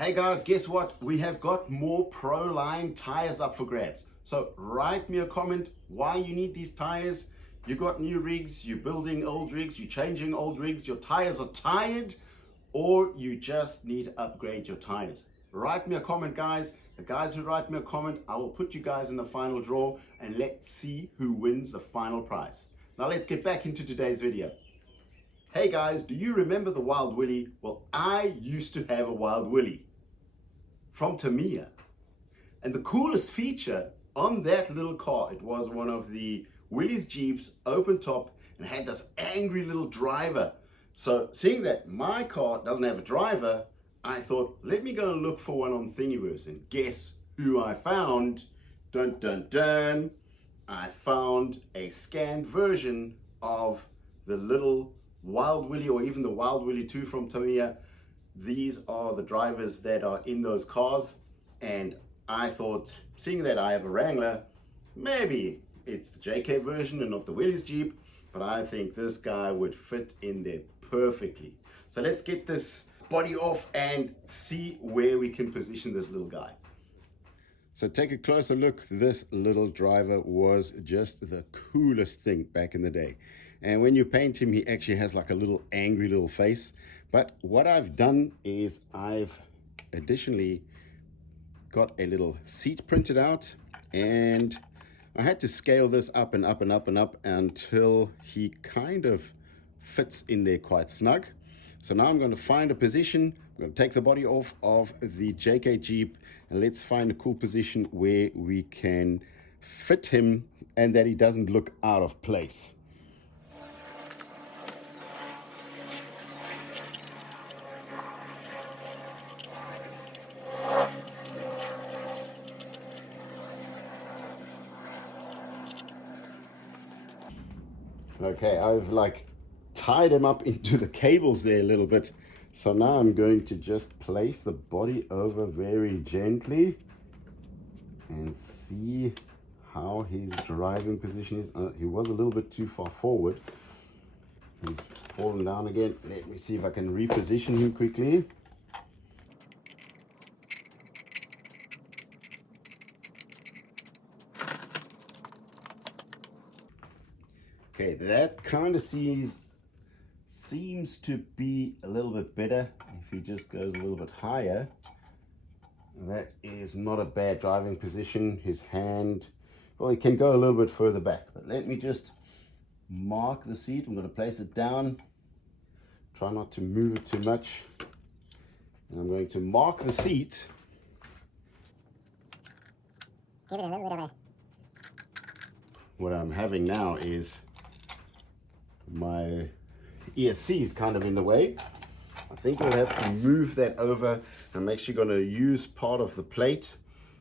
Hey guys, guess what? We have got more Proline tires up for grabs. So write me a comment why you need these tires. You got new rigs, you're building old rigs, you're changing old rigs, your tires are tired, or you just need to upgrade your tires. Write me a comment, guys. The guys who write me a comment, I will put you guys in the final draw and let's see who wins the final prize. Now let's get back into today's video. Hey guys, do you remember the Wild Willy? Well, I used to have a Wild Willy from Tamyia. And the coolest feature on that little car, it was one of the Willys Jeeps, open top, and had this angry little driver. So seeing that my car doesn't have a driver, I thought, let me go and look for one on Thingiverse. And guess who I found? Dun dun dun. I found a scanned version of the little Wild Willy, or even the Wild Willy 2 from Tamyia. These are the drivers that are in those cars, and I thought, seeing that I have a Wrangler, maybe it's the JK version and not the Willys Jeep, but I think this guy would fit in there perfectly. So let's get this body off and see where we can position this little guy. So take a closer look. This little driver was just the coolest thing back in the day. And when you paint him, he actually has like a little angry little face. But what I've done is I've additionally got a little seat printed out, and I had to scale this up and up and up and up until he kind of fits in there quite snug. So now I'm going to find a position. I'm going to take the body off of the JK Jeep and let's find a cool position where we can fit him and that he doesn't look out of place. Okay, I've like tied him up into the cables there a little bit. So now I'm going to just place the body over very gently and see how his driving position is. He was a little bit too far forward. He's fallen down again. Let me see if I can reposition him quickly. Okay, that kind of seems to be a little bit better. If he just goes a little bit higher, that is not a bad driving position. His hand, well, he can go a little bit further back, but let me just mark the seat. I'm going to place it down. Try not to move it too much. And I'm going to mark the seat. Give it a little bit of a... What I'm having now is my ESC is kind of in the way. I think we'll have to move that over. I'm actually going to use part of the plate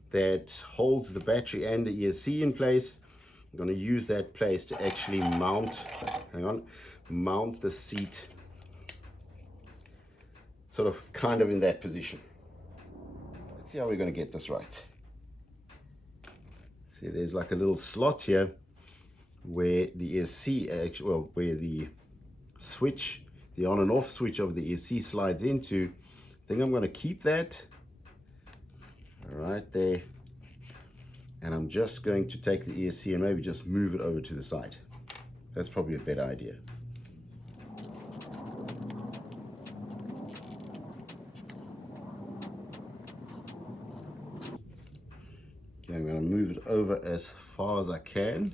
that holds the battery and the ESC in place. I'm going to use that place to actually mount the seat sort of kind of in that position. Let's see how we're going to get this right. See, there's like a little slot here where the ESC actually, well, where the switch, the on and off switch of the ESC slides into. I think I'm going to keep that right there, and I'm just going to take the ESC and maybe just move it over to the side. That's probably a better idea. Okay, I'm going to move it over as far as I can.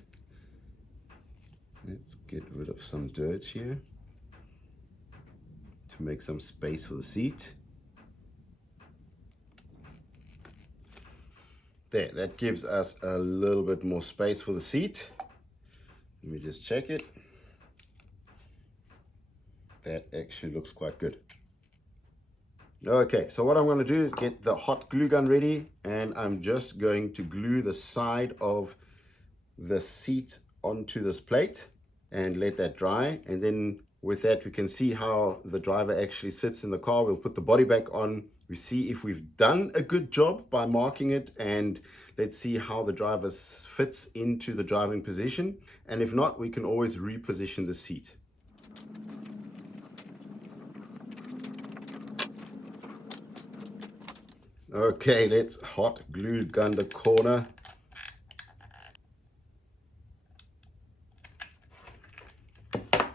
Let's get rid of some dirt here to make some space for the seat. There, that gives us a little bit more space for the seat. Let me just check it. That actually looks quite good. Okay, so what I'm going to do is get the hot glue gun ready, and I'm just going to glue the side of the seat onto this plate and let that dry. And then with that, we can see how the driver actually sits in the car. We'll put the body back on. We see if we've done a good job by marking it, and let's see how the driver fits into the driving position. And if not, we can always reposition the seat. Okay, let's hot glue gun the corner. I'm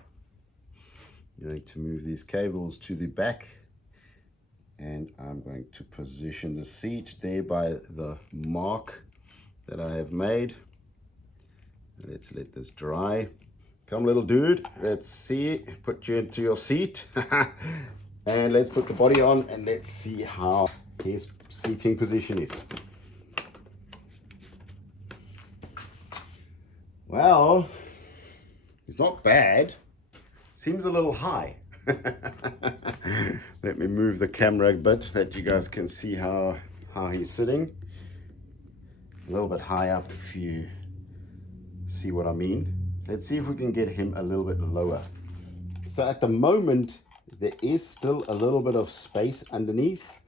going to move these cables to the back, and I'm going to position the seat there by the mark that I have made. Let's let this dry. Come, little dude, let's see, put you into your seat. And let's put the body on and let's see how his seating position is. Well, it's not bad. Seems a little high. Let me move the camera a bit so that you guys can see how he's sitting. A little bit high up, if you see what I mean. Let's see if we can get him a little bit lower. So at the moment, there is still a little bit of space underneath.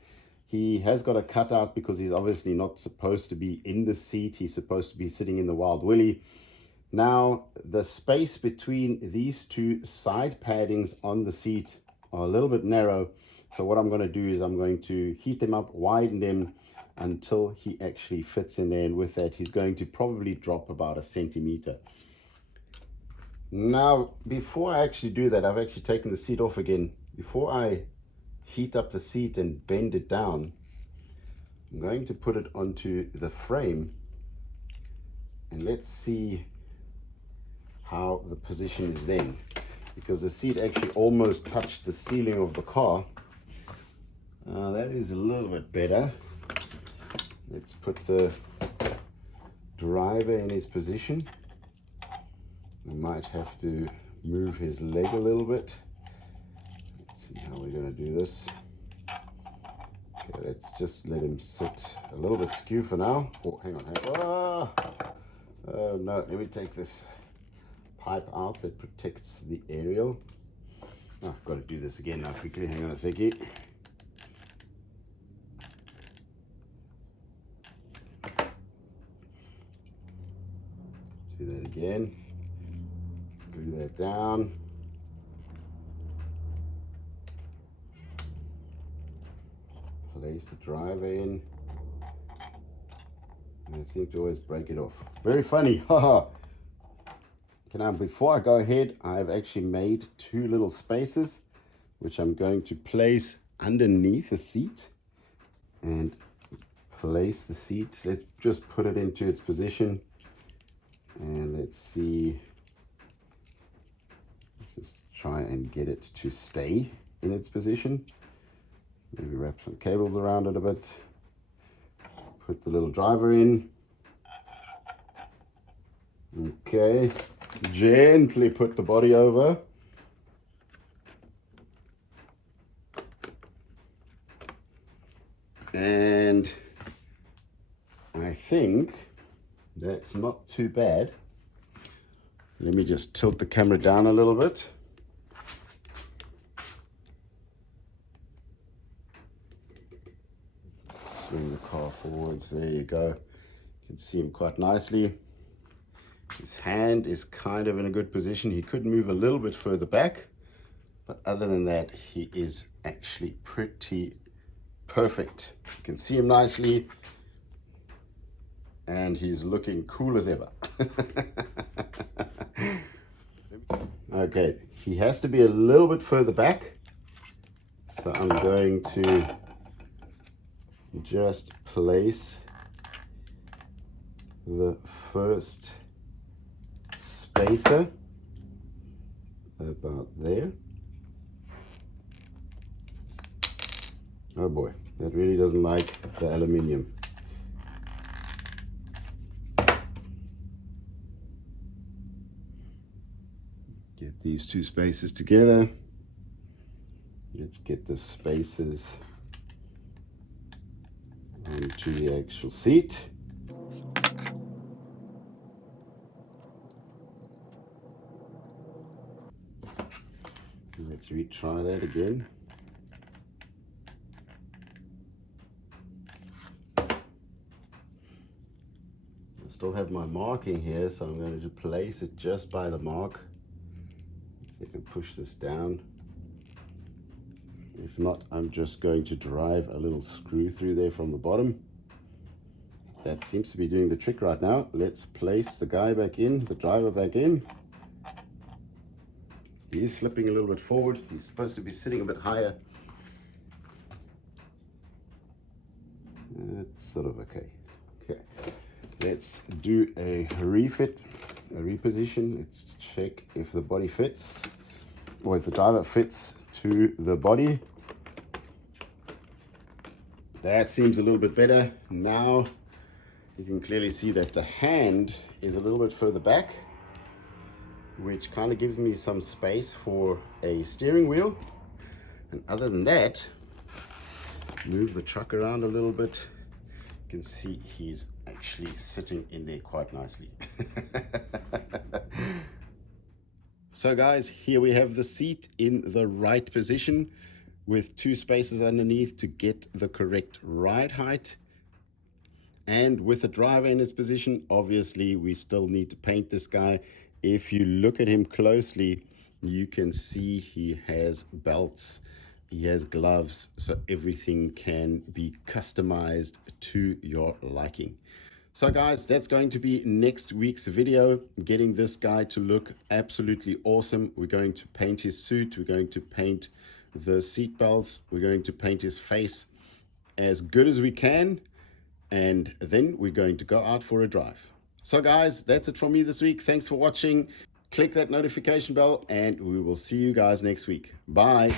He has got a cutout because he's obviously not supposed to be in the seat. He's supposed to be sitting in the Wild Willy. Now, the space between these two side paddings on the seat are a little bit narrow. So what I'm going to do is I'm going to heat them up, widen them until he actually fits in there. And with that, he's going to probably drop about 1 centimeter. Now, before I actually do that, I've actually taken the seat off again. Before I heat up the seat and bend it down, I'm going to put it onto the frame. And let's see how the position is then, because the seat actually almost touched the ceiling of the car. That is a little bit better. Let's put the driver in his position. We might have to move his leg a little bit. Let's see how we're going to do this. Okay, let's just let him sit a little bit skew for now. Oh, hang on. Oh no, let me take this pipe out that protects the aerial. Oh, I've got to do this again now quickly. Hang on a second. Do that again. Glue that down. Place the driver in. And I seem to always break it off. Very funny. Haha. Now, before I go ahead, I've actually made 2 little spaces, which I'm going to place underneath the seat and place the seat. Let's just put it into its position. And let's see. Let's just try and get it to stay in its position. Maybe wrap some cables around it a bit. Put the little driver in. Okay. Gently put the body over. And I think that's not too bad. Let me just tilt the camera down a little bit. Swing the car forwards. There you go. You can see him quite nicely. His hand is kind of in a good position. He could move a little bit further back, but other than that, he is actually pretty perfect. You can see him nicely, and he's looking cool as ever. Okay, he has to be a little bit further back, so I'm going to just place the first spacer about there. Oh boy, that really doesn't like the aluminium. Get these 2 spaces together. Let's get the spacers onto the actual seat. Let's retry that again. I still have my marking here, so I'm going to place it just by the mark. Let's see if I can push this down. If If not, I'm just going to drive a little screw through there from the bottom. That seems to be doing the trick right now. Let's place the guy back in, the driver back in. He is slipping a little bit forward. He's supposed to be sitting a bit higher. That's sort of okay. Okay, let's do a refit, a reposition. Let's check if the body fits, or if the driver fits to the body. That seems a little bit better. Now you can clearly see that the hand is a little bit further back, which kind of gives me some space for a steering wheel. And other than that, move the truck around a little bit. You can see he's actually sitting in there quite nicely. So guys, here we have the seat in the right position with 2 spaces underneath to get the correct ride height. And with the driver in its position, obviously we still need to paint this guy. If you look at him closely, you can see he has belts, he has gloves, so everything can be customized to your liking. So guys, that's going to be next week's video, getting this guy to look absolutely awesome. We're going to paint his suit, we're going to paint the seat belts, we're going to paint his face as good as we can, and then we're going to go out for a drive. So guys, that's it from me this week. Thanks for watching. Click that notification bell and we will see you guys next week. Bye.